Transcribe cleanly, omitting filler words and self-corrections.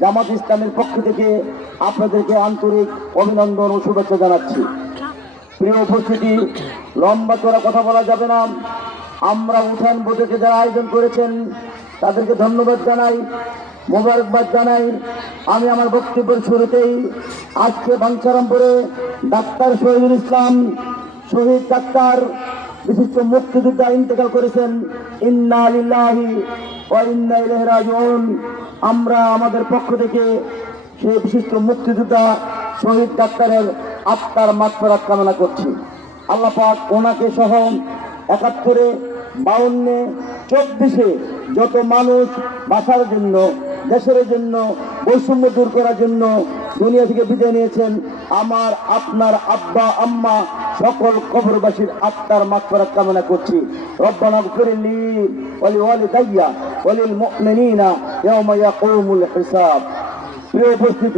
জামাত ইসলামের পক্ষ থেকে আপনাদেরকে আন্তরিক অভিনন্দন ও শুভেচ্ছা জানাচ্ছি। প্রিয় উপস্থিতি, লম্বা চড়া কথা বলা যাবে না। আমরা উঠান বৈঠকে যারা আয়োজন করেছেন তাদেরকে ধন্যবাদ জানাই, মোবারকবাদ জানাই। আমি আমার বক্তব্যের শুরুতেই আজকে বাঞ্ছারামপুরে ডাক্তার শহীদুল ইসলাম, শহীদ ডাক্তার বিশিষ্ট মুক্তিযোদ্ধা ইন্তেকাল করেছেন। ইন্না লিল্লাহি ওয়া ইন্না ইলাইহি রাজিউন। আমরা আমাদের পক্ষ থেকে সেই বিশিষ্ট মুক্তিযোদ্ধা শহীদ ডাক্তারের আত্মার মাগফিরাত কামনা করছি। আল্লাহ পাক ওনাকে সহ ৭১, ৫২, ২৪ যত মানুষ বাঁচার জন্য, দেশের জন্য, বৈষম্য দূর করার জন্য দুনিয়া থেকে বিদায় নিয়েছেন, আমার আপনার আব্বা আম্মা সকল কবরবাসীর আত্মার মাগফিরাত কামনা করছি। রব্বানা গফিরলি ওয়া লিওয়ালিদাইয়া ওয়া লিল মুমিনিনা ইয়াওমা ইয়াকুমুল হিসাব। প্রিয় উপস্থিতি।